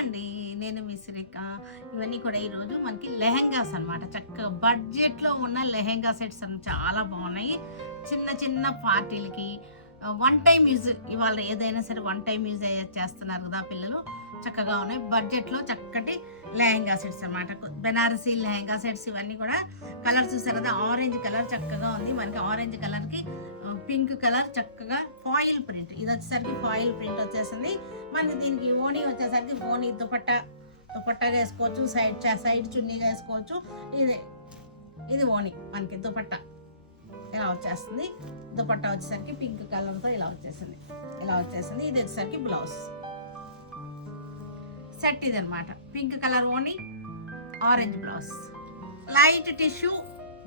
అండి. నేను మీ సురేఖ. ఇవన్నీ కూడా ఈరోజు మనకి లెహెంగాస్ అనమాట. చక్కగా బడ్జెట్‌లో ఉన్న లెహెంగా సెట్స్ చాలా బాగున్నాయి. చిన్న చిన్న పార్టీలకి వన్ టైమ్ యూజ్ ఇవాళ ఏదైనా సరే వన్ టైమ్ యూజ్ చేస్తున్నారు కదా పిల్లలు. చక్కగా ఉన్నాయి. బడ్జెట్‌లో చక్కటి లెహెంగా సెట్స్ అనమాట. బెనారసీ లెహెంగా సెట్స్ ఇవన్నీ కూడా కలర్ చూసారు కదా, ఆరెంజ్ కలర్ చక్కగా ఉంది. మనకి ఆరెంజ్ కలర్‌కి పింక్ కలర్ చక్కగా ఫాయిల్ ప్రింట్. ఇది వచ్చేసరికి ఫాయిల్ ప్రింట్ వచ్చేసింది. మనకి దీనికి ఓణీ వచ్చేసరికి ఓణీ దుపట్టాగా వేసుకోవచ్చు, సైడ్ చున్నీగా వేసుకోవచ్చు. ఇది ఓణీ మనకి దుపట్టా ఇలా వచ్చేస్తుంది. దుపట్టా వచ్చేసరికి పింక్ కలర్తో ఇలా వచ్చేసింది. ఇది వచ్చేసరికి బ్లౌజ్ సెట్. ఇది అనమాట పింక్ కలర్ ఓణీ, orange blouse, light tissue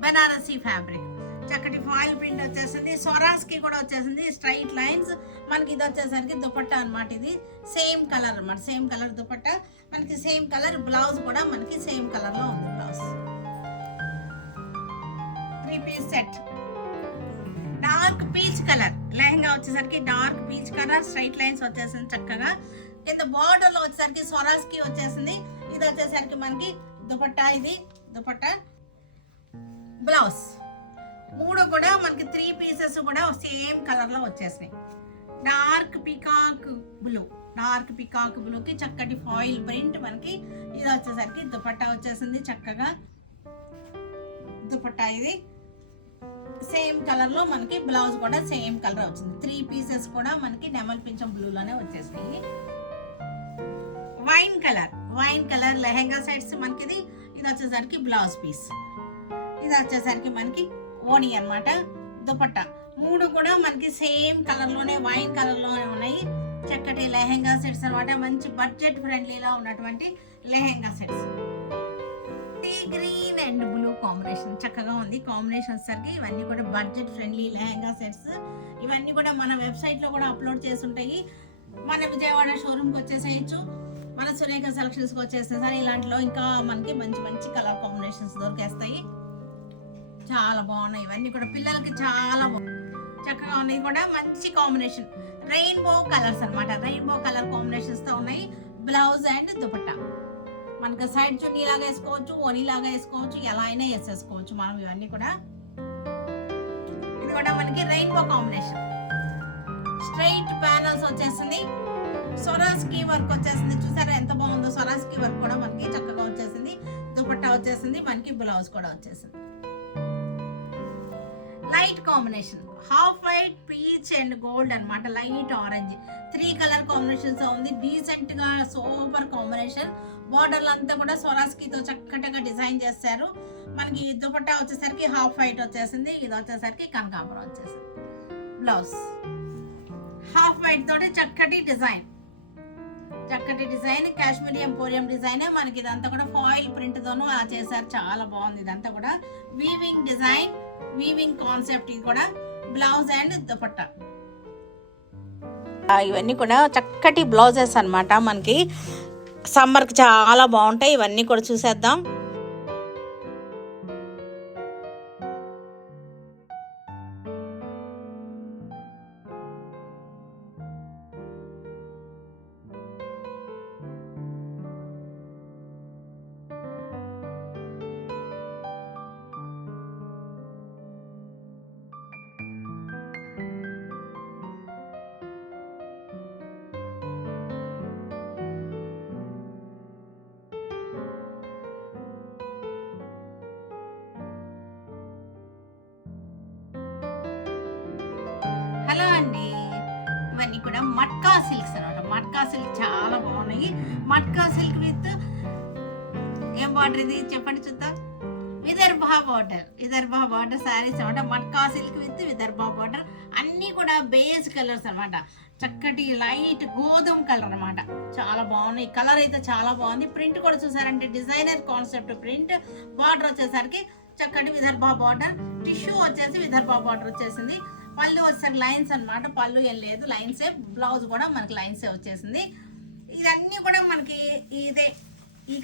Banarasi fabric, చక్కటి ఫాయిల్ ప్రింట్ వచ్చేసింది. స్వరాస్కి కూడా వచ్చేసింది స్ట్రైట్ లైన్స్. మనకి ఇది వచ్చేసరికి దుపట్టా అనమాట. ఇది సేమ్ కలర్ అనమాట, సేమ్ కలర్ దుపట్టా, మనకి సేమ్ కలర్ బ్లౌజ్ కూడా మనకి సేమ్ కలర్ లో ఉంది. Blouse 3 piece set. Dark peach colour lehenga వచ్చేసరికి dark peach colour, straight lines వచ్చేసింది చక్కగా. కింద బార్డర్ లో వచ్చేసరికి స్వరాస్కి వచ్చేసింది. ఇది వచ్చేసరికి మనకి దుపట్టా, ఇది దుపట్టా, బ్లౌజ్. మూడు కూడా మనకి 3 పీసెస్ కూడా సేమ్ కలర్ లో వచ్చేసినాయి. డార్క్ పికాక్ బ్లూకి చక్కటి ఫాయిల్ ప్రింట్. మనకి ఇది వచ్చేసరికి దుపట్టా వచ్చేసింది చక్కగా. దుపట్టా ఇది సేమ్ కలర్ లో మనకి బ్లౌజ్ కూడా సేమ్ కలర్ వచ్చింది. 3 పీసెస్ కూడా మనకి నెమల్ పింఛం బ్లూ లోనే వచ్చేసినాయి. వైన్ కలర్ లెహెంగా సెట్స్ మనకి ఇది వచ్చేసరికి బ్లౌజ్ పీస్. ఇది వచ్చేసరికి మనకి ఓణీ అన్నమాట. దుపట్టా మూడు కూడా మనకి సేమ్ కలర్ లోనే వైన్ కలర్ లోనే ఉన్నాయి. చక్కటి లెహెంగా సెట్స్ అన్నమాట. మంచి బడ్జెట్ ఫ్రెండ్లీలా ఉన్నటువంటి lehenga sets. Tea green and blue combination చక్కగా ఉంది. కాంబినేషన్ సరికి ఇవన్నీ కూడా బడ్జెట్ ఫ్రెండ్లీ లెహెంగా సెట్స్. ఇవన్నీ కూడా మన వెబ్సైట్ లో కూడా అప్లోడ్ చేసి ఉంటాయి. మన విజయవాడ షోరూమ్కి వచ్చేసేయచ్చు, మన సురేఖ సెలక్షన్స్కి వచ్చేస్తే సరే ఇలాంటిలో ఇంకా మనకి మంచి కలర్ కాంబినేషన్స్ దొరికేస్తాయి. చాలా బాగున్నాయి. ఇవన్నీ కూడా పిల్లలకి చాలా చక్కగా ఉన్నాయి. కూడా మంచి కాంబినేషన్ రెయిన్బో కలర్స్ అనమాట. రెయిన్బో కలర్ కాంబినేషన్స్ తో ఉన్నాయి. బ్లౌజ్ అండ్ దుపట్టా మనకి సైడ్ చున్నీ లాగా వేసుకోవచ్చు, ఓనీ లాగా వేసుకోవచ్చు, ఎలా అయినా వేసేసుకోవచ్చు మనం. ఇవన్నీ కూడా ఇది కూడా మనకి రెయిన్బో కాంబినేషన్. స్ట్రైట్ ప్యానల్స్ వచ్చేసింది. స్వరాస్కి వర్క్ వచ్చేసింది. చూసారా ఎంత బాగుందో. స్వరాస్కి వర్క్ కూడా మనకి చక్కగా వచ్చేసింది. దుపట్టా వచ్చేసింది. మనకి బ్లౌజ్ కూడా వచ్చేసింది. Light combination half white, peach and gold అన్నమాట. లైట్ ఆరెంజ్ 3 కలర్ కాంబినేషన్స్ ఉంది. డీసెంట్ గా సూపర్ కాంబినేషన్. బార్డర్లు అంతా కూడా స్వరాస్కితో చక్కటగా డిజైన్ చేశారు. మనకి దుపట్టా వచ్చేసరికి హాఫ్ వైట్ వచ్చేసింది. ఇది వచ్చేసరికి కనకాంబరం వచ్చేసింది. బ్లౌజ్ హాఫ్ వైట్ తోటి చక్కటి డిజైన్ కాశ్మీరీ ఎంపోరియం డిజైన్. మనకి ఇదంతా కూడా ఫాయిల్ ప్రింట్ తోను అలా చేశారు. చాలా బాగుంది. ఇదంతా కూడా వీవింగ్ డిజైన్, వీవింగ్ కాన్సెప్ట్. ఇది కూడా బ్లౌజ్ అండ్ దుపట్టా. ఇవన్నీ కూడా చక్కటి బ్లౌజెస్ అన్నమాట. మనకి సమ్మర్కి చాలా బాగుంటాయి. ఇవన్నీ కూడా చూసేద్దాం. హలో అండి. ఇవన్నీ కూడా మట్కా సిల్క్స్ అనమాట. మట్కా సిల్క్ చాలా బాగున్నాయి. మట్కా సిల్క్ విత్ ఏం బార్డర్ ఇది చెప్పండి చూద్దాం. విదర్భా బార్డర్ శారీస్ అనమాట. Matka silk with Vidarbha border. అన్ని కూడా బేస్ కలర్స్ అనమాట. చక్కటి లైట్ గోధుమ కలర్ అనమాట. చాలా బాగున్నాయి. కలర్ అయితే చాలా బాగుంది. ప్రింట్ కూడా చూసారంటే డిజైనర్ కాన్సెప్ట్ ప్రింట్. బార్డర్ వచ్చేసరికి చక్కటి విదర్భా బార్డర్. టిష్యూ వచ్చేసి విదర్భా బార్డర్ వచ్చేసింది. పళ్ళు వచ్చేసరికి లైన్స్ అనమాట. పళ్ళు ఏం లేదు, లైన్సే. బ్లౌజ్ కూడా మనకి లైన్సే వచ్చేసింది. ఇదన్నీ కూడా మనకి ఇదే ఈ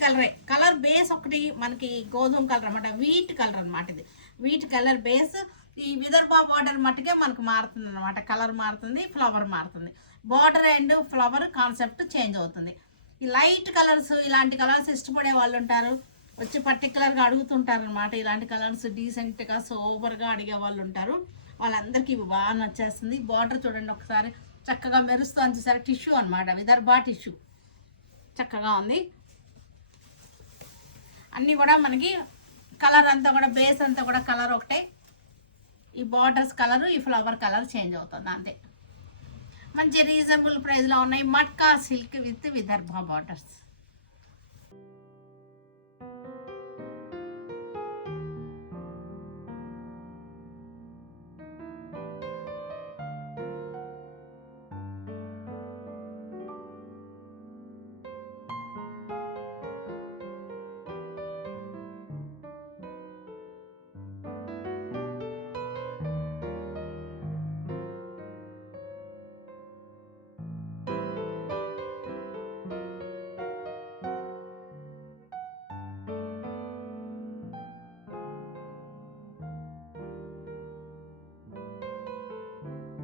కలర్ బేస్ ఒకటి మనకి గోధుమ కలర్ అనమాట. వీట్ కలర్ అనమాట. ఇది వీట్ కలర్ బేస్. ఈ విదర్భా బార్డర్ మట్టుకే మనకు మారుతుంది అనమాట. కలర్ మారుతుంది, ఫ్లవర్ మారుతుంది. Border and flower concept change అవుతుంది. ఈ లైట్ కలర్స్, ఇలాంటి కలర్స్ ఇష్టపడే వాళ్ళు ఉంటారు, వచ్చి పర్టికులర్గా అడుగుతుంటారు అనమాట. ఇలాంటి కలర్స్ డీసెంట్గా సూపర్గా అడిగే వాళ్ళు ఉంటారు. వాళ్ళందరికీ ఇవి బాగా నచ్చేస్తుంది. బార్డర్ చూడండి ఒకసారి, చక్కగా మెరుస్తూ అని చూసారు. టిష్యూ అనమాట, విదర్భ టిష్యూ, చక్కగా ఉంది. అన్నీ కూడా మనకి కలర్ అంతా కూడా, బేస్ అంతా కూడా కలర్ ఒకటే. ఈ బార్డర్స్ కలరు, ఈ ఫ్లవర్ కలర్ చేంజ్ అవుతుంది అంతే. మంచి రీజనబుల్ ప్రైస్లో ఉన్నాయి. Matka silk with Vidarbha borders.